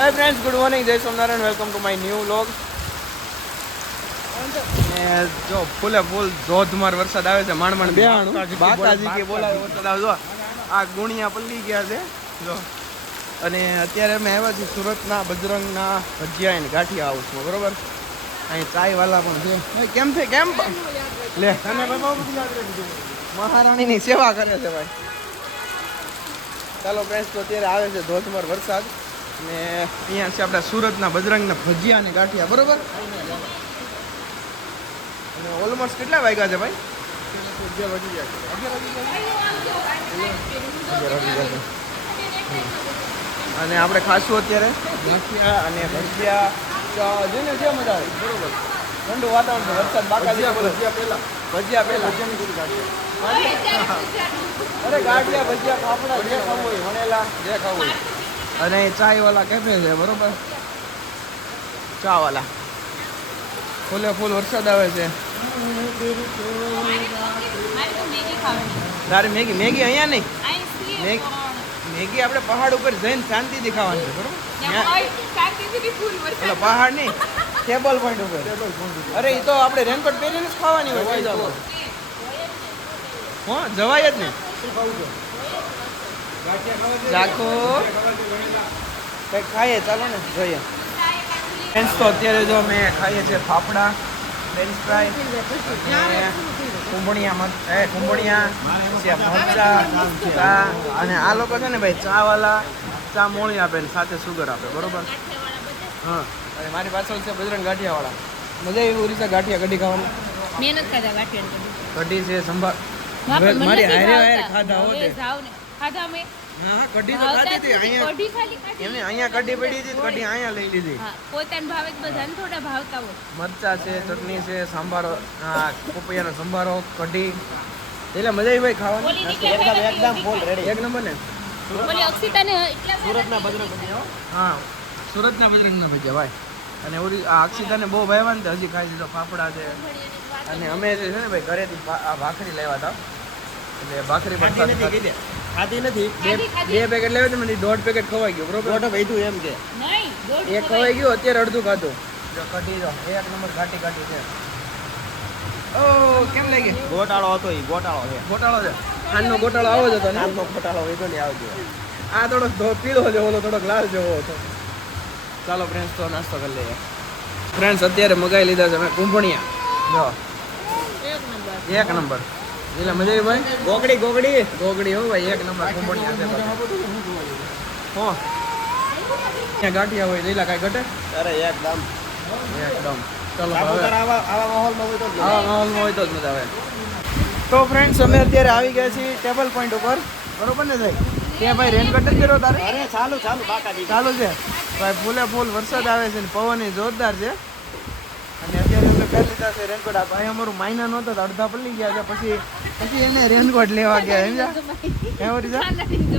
Hi friends, good morning, જય Somnarayan, welcome to my new vlog. જો ફૂલે ફૂલ ધોધમાર વરસાદ આવે છે. માંડ બેહાણું બાકાજી કે બોલાવે વરસાદ આવે. જો આ ગુણિયા પલ્લી ગયા છે જો. અને અત્યારે અમે આવ્યા છીએ સુરતના બજરંગના ભજીયા અને ગાંઠિયા હાઉસમાં, બરોબર. અહીં ચાય વાલા પણ છે. કેમ છે? કેમ લે મહારાણીની સેવા કરે છે ભાઈ. ચાલો ફ્રેન્ડ્સ, તો અત્યારે આવે છે ધોધમાર વરસાદ ને અહીંયા છે આપણા સુરતના બજરંગના ભજીયા અને ગાંઠિયા, બરોબર. અને ઓલમોસ્ટ કેટલા વાગ્યા છે ભાઈ? 11 વાગી ગયા. અને આપણે ખાશું અત્યારે ગાંઠિયા અને ભજીયા જેને જે મજા આવે, બરોબર. ઠંડુ વાતાવરણ છે, વરસાદ બાકા ભજીયા પહેલા અરે ગાંઠિયા ભજીયા ફાફડા જે ખાવું હોય, વણેલા જે ખાવું હોય. અને ચાય વાળા કેફે છે, બરોબર. ચા વાળા ફૂલે ફૂલ વરસાદ આવે છે. તારે મેગી અહીંયા નહીં. મેગી આપણે પહાડ ઉપર જઈને શાંતિથી ખાવાની છે, બરોબર. પહાડ નહીં, ટેબલ પોઈન્ટ ઉપર. અરે એ તો આપણે રેનકોટ પહેરીને જ ખાવાની હોય. હા, જવાય જ ને. ચાખો કંઈક ખાઈએ, ચાલો ને જોઈએ. ફ્રેન્ડ્સ, તો અત્યારે જો અમે ખાઈએ છીએ ફાફડા, ફ્રેન્ચ ફ્રાય, કુંભણિયા ચા. અને આ લોકો છે ને ભાઈ ચા વાળા ચા મોળી આપે ને સાથે સુગર આપે, બરોબર. હા, અને મારી પાછળ છે બજરંગ ગાંઠિયા વાળા. મજા એવી ઓરિસ્સા ગાંઠિયા કઢી ખાવાની. કઢી છે, સંભાર મારી હારે ખાધા હોતે. હા, કઢી તો ખાધી હતી અહીંયા. એમને અહીંયા કઢી પડી હતી, કઢી અહીંયા લઈ લીધી. પોતાના ભાવે બધાને થોડા ભાવતા હોય. મરચા છે, ચટણી છે, સંભારો, પપૈયાનો સંભારો, કઢી. એટલે મજા આવી ભાઈ ખાવાની. એકદમ ફૂલ રેડી, એક નંબર ને. ઓલી અક્ષિતાને સુરતના બજરંગ ભજીયા. હા, સુરતના બજરંગના ભજીયા ભાઈ. અને ઓલી આ અક્ષિતાને બહુ ભાવ્યા ને, હજી ખાઈ દીધો. ફાફડા છે. અને અમે જે છે ને ભાઈ ઘરેથી આ ભાખરી લાવ્યા હતા, એટલે ભાખરી પણ ખાધી નથી. બે પેકેટ લેવા હતા, મને 1.5 પેકેટ ખવાઈ ગયું, બરોબર. વધ્યું એમ કે એક ખવાઈ ગયું, અત્યારે અડધું ખાધું. જો કઢી જો એક નંબર ઘાટી છે. ઓ કેમ લાગી? ગોટાળો હતો. એ ગોટાળો છે. ખાંડનો ગોટાળો આવો જ હતો ને. ખાંડનો ગોટાળો હોય તો નહીં આવજો. આ થોડોક પીળો છે, ઓલો થોડોક લાલ જેવો હતો. ચાલો ફ્રેન્ડ્સ, તો નાસ્તો કરી લઈએ. ફ્રેન્ડ્સ, અત્યારે મગાઈ લીધા છે અમે કુંભણિયા. જો એક નંબર. એટલે મજા આવી ભાઈ. ગોગડી હો ભાઈ, એક નંબર કુંભણિયા છે. હો ત્યાં ગાંઠિયા હોય લીલા કાંઈ ઘટે? અરે એકદમ. ચલો આવા માહોલમાં હોય તો જ મજા આવે. તો ફ્રેન્ડ્સ, અમે અત્યારે આવી ગયા છીએ ટેબલ પોઈન્ટ ઉપર, બરોબર ને ભાઈ? ત્યાં ભાઈ રેનકોટ જ કર્યો તારે? અરે ચાલુ છે ભાઈ. ફૂલે ફૂલ વરસાદ આવે છે ને પવન જોરદાર છે. અને અત્યારે અમે પહેરી લીધા છે રેનકોટ. આ ભાઈ અમારું માઇના નહોતો, અડધા પલ્લી ગયા છે. પછી એને રેનકોટ લેવા ગયા. સમજા?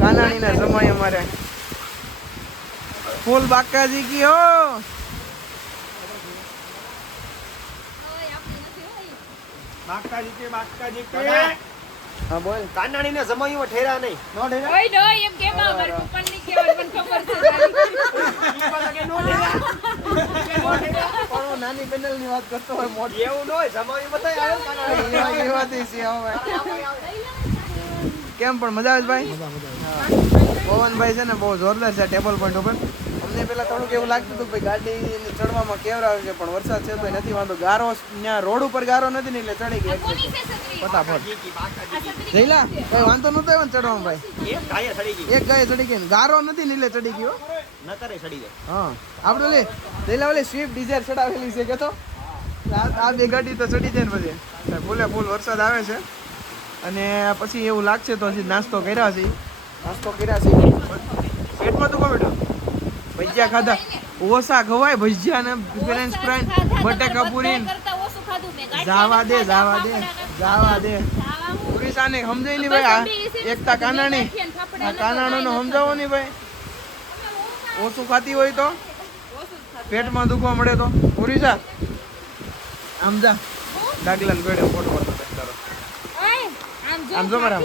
કાનાણીના સમય અમારે ફૂલ બાકાજી કી હો. હા બોલ. કાનાણીના સમયમાં ઠેરા નહીં. નો ઠેરા. ઓય નો એમ કેમ આવર પપ્પા ની કેવલ મને ખબર છે. નાની પેનલ ની વાત કરતો હોય, મોટી એવું ન હોય. સમય બતાય આવે કાનાણી એ વાત છે. કેમ પણ મજા આવે ભાઈ? પવનભાઈ છે ને બહુ જોરદાર છે ટેબલ પોઈન્ટ ઉપર. અમને પેલા થોડુંક એવું લાગતું હતું ભાઈ ગાડી ચડવામાં કેવર આવે છે, પણ વરસાદ છે તો નથી વાંધો. ગારો ત્યાં રોડ ઉપર ગારો નથી ને એટલે ચડી ગઈ ફટાફટ. જઈલા કઈ વાંધો નતો આવ્યો ને ચડવામાં ભાઈ? એક ગાય ચડી ગઈ. ગારો નથી ને એટલે ચડી ગયો. હા, આપણે ઓલી જઈલા ઓલી સ્વિફ્ટ ડિઝાયર ચડાવેલી છે કે તો આ બે ગાડી તો ચડી જાય ને પછી. ફૂલે ફૂલ વરસાદ આવે છે. અને પછી એવું લાગશે તો હજી નાસ્તો કર્યા છે. પેટમાં તો કોમેડો ભજીયા ખાધા ઓછા ખવાય. ભજીયા ને ફ્રેન્ચ ફ્રાય બટેકા પૂરી જાવા દે. પુરીસાને સમજાય નહીં ભાઈ. આ એકતા કાનાણી, આ કાનાણો નો સમજાવો નહીં ભાઈ. ઓછું ખાતી હોય તો પેટમાં દુખવા મળે તો. પુરીસા સમજા. દાખલા ગળે ફોટો આમ જો મારા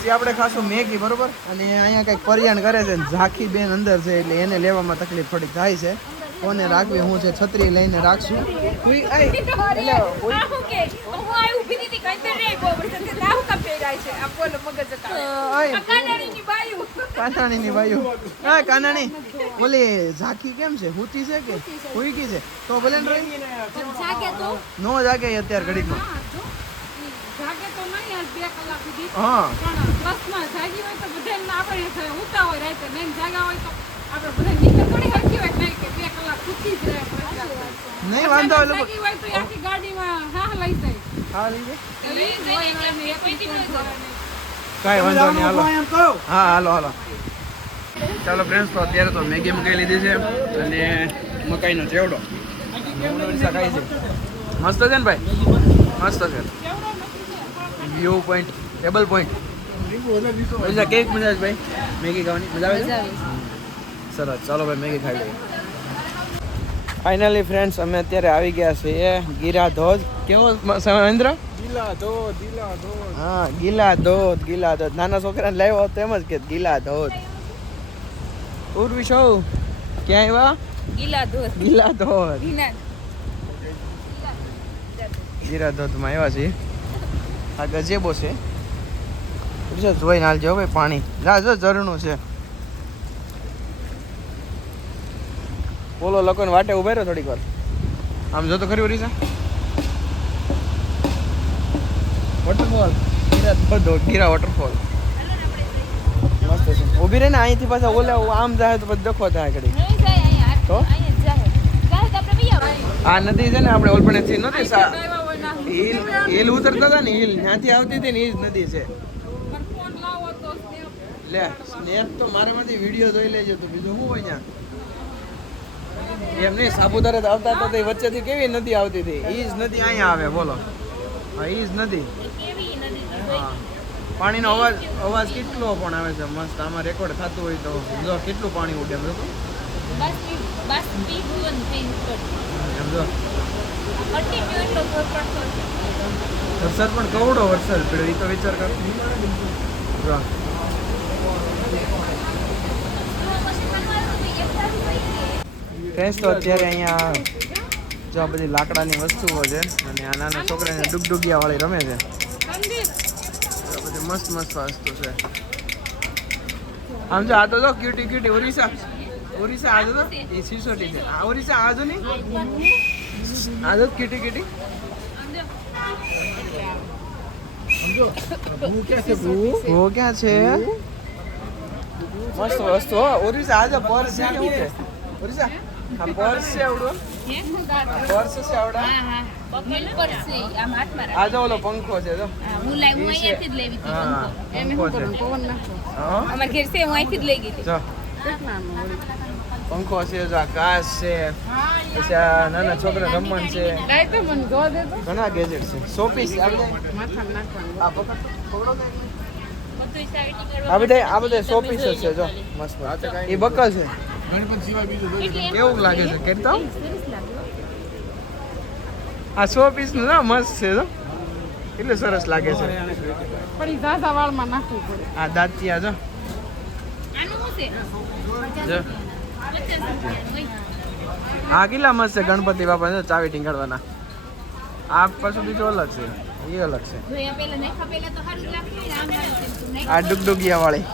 પછી આપણે ખાશું મેગી બરોબર. અને અહીંયા કંઈક પરિયાણ કરે છે ઝાંખી બેન અંદર છે એટલે એને લેવામાં તકલીફ થોડી થાય છે. કોને રાખવી હું છે છત્રી લઈને રાખશું. કાનાણીની બાયું હા કાનાણી બોલી ઝાંખી કેમ છે હુતી છે કે હુઈ છે તો ભલે નો જાગે અત્યારે ઘડીકમાં હા નહીં વાંધો હા લઈ કાંઈ વાંધો નહીં હાલો હા હાલો ચાલો ફ્રેન્ડ્સ તો અત્યારે તો મેગી મકાઈ લીધી છે અને મકાઈનો ચેવડો ખાઈ છે મસ્ત છે ને ભાઈ મસ્ત છે view point table point cake મજા ભાઈ મેગી ખાવાની મજા આવે છે સરસ ચાલો ભાઈ મેગી ખાઈ લઈએ ફાઇનલી ફ્રેન્ડ્સ અમે અત્યારે આવી ગયા છીએ ગીરા ધોધ કેવો મહેન્દ્ર હા ગીલા ધોધ નાના છોકરાને લાવ્યો તો એમ જ કે ગીલા ધોધ ઉર્વી શો ક્યાં આવ્યા ગીલા ધોધ ગીરા ધોધમાં આવ્યા છીએ આ ગજેબો છે જોઈને હાલજો ભાઈ પાણી જો ઝરણું છે બોલો લોકોને વાટે ઉભા રહ્યો થોડીક વાર આમ જો તો ખરી ઓરીસા વોટરફોલ ગીરા વોટરફોલ મસ્ત છે ઊભી રહે ને અહીંથી પાછા ઓલા આમ જાય તો પછી દખો થાય ઘડી તો આ નદી છે ને આપણે ઓલપણેથી નથી હિલ ઉતરતા હતા ને હિલ ત્યાંથી આવતી હતી ને એ જ નદી છે લે સ્નેપ તો મારામાંથી વિડીયો જોઈ લેજો તો બીજું શું હોય ત્યાં એમ નહીં સાપુતારા આવતા હતા તે વચ્ચેથી કેવી નદી આવતી હતી એ જ નદી અહીંયા આવે બોલો હા એ જ નદી હા પાણીનો અવાજ કેટલો પણ આવે છે મસ્ત આમાં રેકોર્ડ થતું હોય તો જો કેટલું પાણી ઉડે એમ જો વરસાદ પણ કવડો વરસાદ પડ્યો એ તો વિચાર કર ફ્રેન્ડ્સ તો અત્યારે અહીંયા જો આ બધી લાકડાની વસ્તુઓ છે અને આ નાના છોકરાને ડુગડુગિયા વાળી રમે છે બધી મસ્ત વસ્તુ છે આમ જો આ તો જો ક્યુટી ઓરિસ્સા આ જો એ સિસોટી છે આ ઓરિસ્સા આ જો નહીં આ જો ક્યુટી वो क्या છે મસ્ત વસ્તુ ઓરિસ્સા આજે પર્સ છે કેવું છે ઓરિસ્સા આ પર્સ છે આવડો પર્સ છે આવડા આ જો ઓલો પંખો છે જો હું અહીંયાથી જ લેવી હતી અમાર ઘેર છે હું અહીંથી જ લઈ ગઈ હતી જો પંખો છે જો આકાશ છે પછી આ નાના છોકરા રમવાનું છે ઘણા ગેજેટ છે શોપીસ આ બધા શોપીસ છે જો મસ્ત એ બકલ છે કેવું લાગે છે કેતો આ શોપીસ નું ના મસ્ત છે જો એટલે સરસ લાગે છે આ દાંતિયા જો હા કેટલા મસ્ત છે ગણપતિ બાપા છે ચાવી ટીંગાડવાના આ પાછું બીજું અલગ છે એ અલગ છે આ ડુગડુગિયા વાળી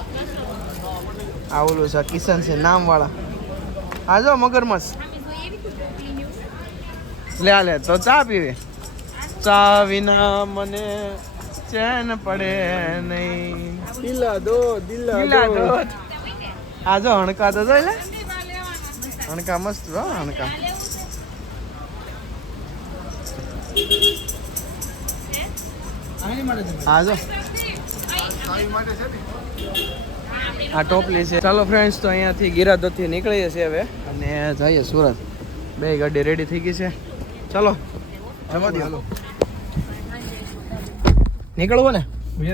આ ઓલું છે કિશન છે નામ વાળા આ જો મગરમચ્છ લે તો ચા પીવે ચા વિના મને ચેન પડે નહીં દિલા દો આ જો હણકા તો જોઈ લે હણકા મસ્ત હો હણકા હા જો આ ટોપલી છે ચાલો ફ્રેન્ડ્સ તો અહીંયાથી ગિરાધોથી નીકળીએ છીએ હવે અને જઈએ સુરત બે ગાડી રેડી થઈ ગઈ છે ચાલો જવા દો નીકળવું ને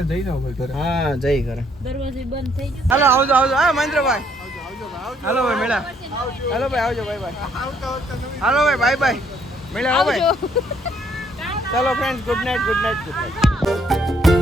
જઈ જાવ ઘરે હા જઈ ઘરે દરવાજો બંધ થઈ ગયો હાલો આવજો હા મહેન્દ્રભાઈ હાલો ભાઈ મેળા હાલો ભાઈ આવજો બાય હાલો ભાઈ બાય મેળા આવો ભાઈ ચાલો ફ્રેન્ડ્સ ગુડ નાઇટ